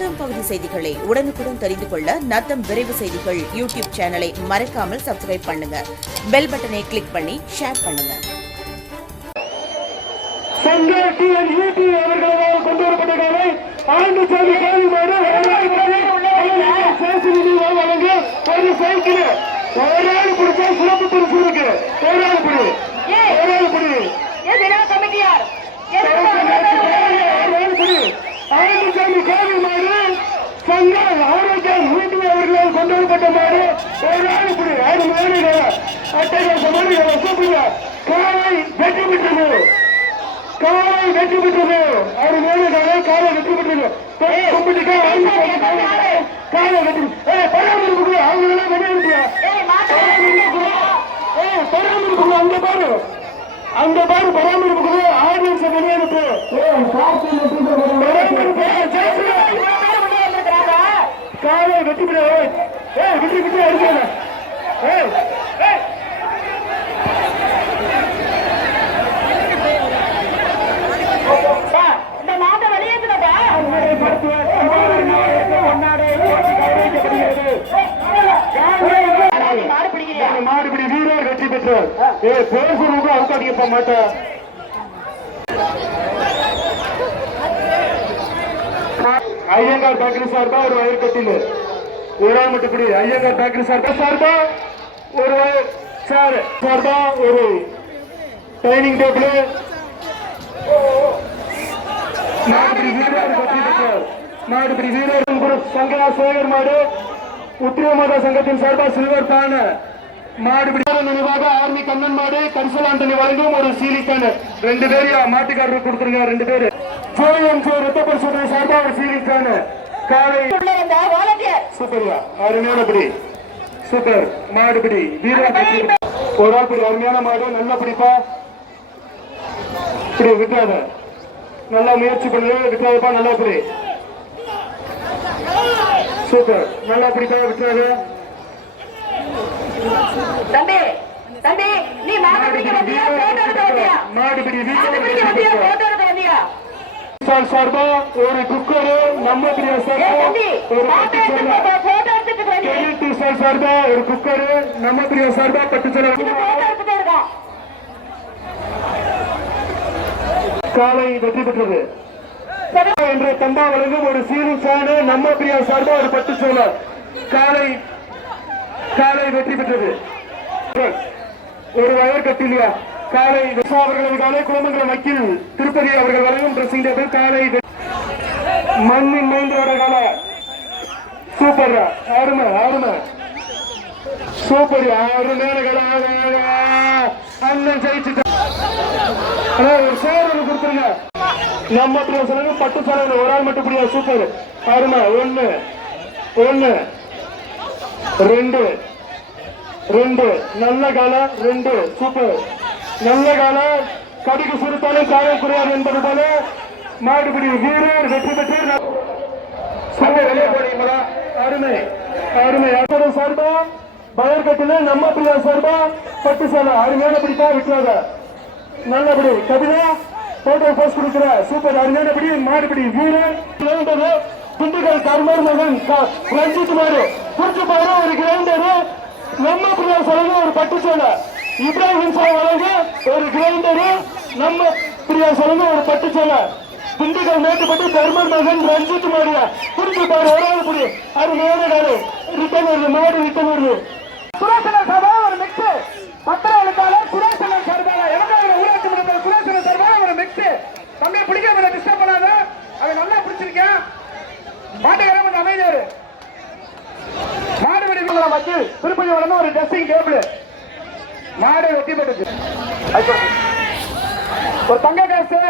நத்தம் பகுதி செய்திகளை உடனுக்குடன் தெரிந்து கொள்ள நத்தம் விரைவு செய்திகள் யூடியூப் சேனலை மறக்காமல் சப்ஸ்கிரைப் பண்ணுங்க. பெல் பட்டனை கிளிக் பண்ணி ஷேர் பண்ணுங்க. அவர்களால் கொண்டு வரப்பட்ட காலை ஆண்டு சாமி கேள்விமாறு வழங்க ஒரு சைக்கிள் ஒரு ஆள் பிடிச்சா சிறப்பு பரிசு இருக்கு. ஒரு ஆள் பிடி. ஒரு ஆள் பிடி. கமிட்டியார். சங்க ஆரோக்கியம் வீட்டு அவர்களால் கொண்டு வரப்பட்ட மாடு ஒரு ஆள் பிடி ஆறு மாடுகள் அட்டகாச மாடுகள் வசப்படுங்க காலை வெற்றி பெற்றது. காலை வெற்றி பெற்றது. ஆறு மாடுகளை காலை வெற்றி பெற்றது. கும்பிட்டுக்கா காலை வெற்றி ஏ பராமரிப்பு அவங்க எல்லாம் வெளியே ஏய் பராமரிப்பு அங்க பாரு. அங்க பாரு பராமரிப்பு ஆடியன்ஸ் வெளியே இருக்கு பராமரிப்பு காலை வெட்டி விட ஏய் விட்டு விட்டு அடிக்காத ஏய் ஏய். மாடுபிடி வீரர் வெற்றி பெற்றார் ஏ பேசுறவங்க அவுட் அடிக்க மாட்டேன் ஐயங்கார் பேக்கரி சார்பா ஒரு வயர் கட்டில். உராமட்டுப்படி ஐயங்கார் பேக்கரி சார்பா சார்பா ஒரு சார் சார்பா ஒரு டைனிங் டேபிள். மாடுபிடி வீரர் வெற்றி பெற்றார் மாடுபிடி வீரர் குரு சங்கரா சேகர் மாடு உத்திரமாத சங்கத்தின் சார்பா சில்வர் தான மாடுபிடி நினைவாக ஆர்மி கண்ணன் மாடு கரிசல் ஆண்டனி வழங்கும் ஒரு சீலிக்கான ரெண்டு பேரையும் மாட்டுக்காரருக்கு கொடுத்துருங்க ரெண்டு பேரு. ஜோயம் ஜோ ரத்த பரிசோதனை சார்பா ஒரு சீலிக்கான காலை சூப்பர்யா அருமையான பிடி. சூப்பர். பெற்றார். ஒரு ஆள் பிடி. அருமையான மாடு. நல்ல பிடிப்பா. இப்படி விட்டாத நல்லா முயற்சி பண்ணு. விட்டாதப்பா நல்லா பிடி. சூப்பர். நல்லா பிடிப்பா விட்டாத தம்பி தம்பி நீ மாடு பிடிக்க வந்தியா மாடு பிடிக்க வந்தியா வீரர் போட்டோ எடுக்க வந்தியா சார் சார்பா ஒரு குக்கரு நம்ம பிரியா சார் சார்பா ஒரு குக்கரு நம்ம பிரியா சார்பா இருக்கான் காலை வெற்றி பெற்றது. என்ற தம்பா வழங்கும் ஒரு சீரு சாணு நம்ம பிரியா சார்பா ஒரு பட்டு சோழ காலை காலை வெற்றி பெற்றது. ஒரு வயர் கட்டிலியா? காலை விசா அவர்களது காலை குளமங்கலம் வக்கீல் திருப்பதி அவர்கள் வரையும் ட்ரெஸ்ஸிங் டேபிள் காலை மண்ணின் மைந்தோட கால சூப்பர் ஆறுமை ஆறுமை. சூப்பர் ஆறு நேரங்களாக அண்ணன் ஜெயிச்சுட்டார் அண்ணா, ஒரு சேர் ஒன்று கொடுத்துருங்க. நம்ம பிரியா பட்டு சேலை ஒரு ஆள் மட்டும் புரியாது? சூப்பர். அருமை ஒன்று ஒண்ணு. ரெண்டு ரெண்டு. நல்ல காலம் ரெண்டு. சூப்பர். நல்ல கால கடிக்கு சிறுத்தாலும் காயம் குறையாது என்பது போல மாடுபிடி வீரர் வெற்றி பெற்று அருமை. அருமை. அதோட சார்பா? பயர்கட்டில நம்ம பிள்ளை சார்பா? பட்டு சேலை அருமையான பிடிப்பா விட்டுறாத நல்லபடி. கபிலா போட்டோ போஸ்ட் கொடுக்கிற சூப்பர். அருமையானபடி மாடுபிடி வீரர். கிரவுண்டரு திண்டுக்கல் கர்மர் மகன் ரஞ்சித் மாடு குறிச்சு பாரு ஒரு கிரவுண்டரு. நம்ம பிள்ளை சொல்லுங்க ஒரு பட்டு சேலை இப்ராஹிம் சார் வழங்க ஒரு கிரைண்டரு நம்ம பிரியா சொல்லுங்க ஒரு பட்டு சொல்ல திண்டுக்கல் மேட்டுப்பட்டு தர்மர் மகன் ரஞ்சித் மாடிய. குறிச்சு பாரு ஒரு ஆள் புடி அருமையான காடு ரிட்டன் வருது மாடு ரிட்டன் வருது. சுரேசன சபா ஒரு மிக்ஸ் பத்திர பத்திரவளுக்கால சுரேசன சார்பாக எவங்காவது ஊராட்சி மன்ற சுரேசன சார்பாக ஒரு மிக்ஸ் தம்பி பிடிக்காம டிஸ்டர்ப் பண்ணாத? அதை நல்லா பிடிச்சிருக்கேன் மாட்டுக்கார கொஞ்சம் அமைதியாரு. மாடு வெடி வக்கீல் திருப்பதி வளர்ந்து ஒரு ட்ரெஸ்ஸிங் டேபிள் மாடு வெட்டி போட்டுச்சு. ஒரு தங்க காசு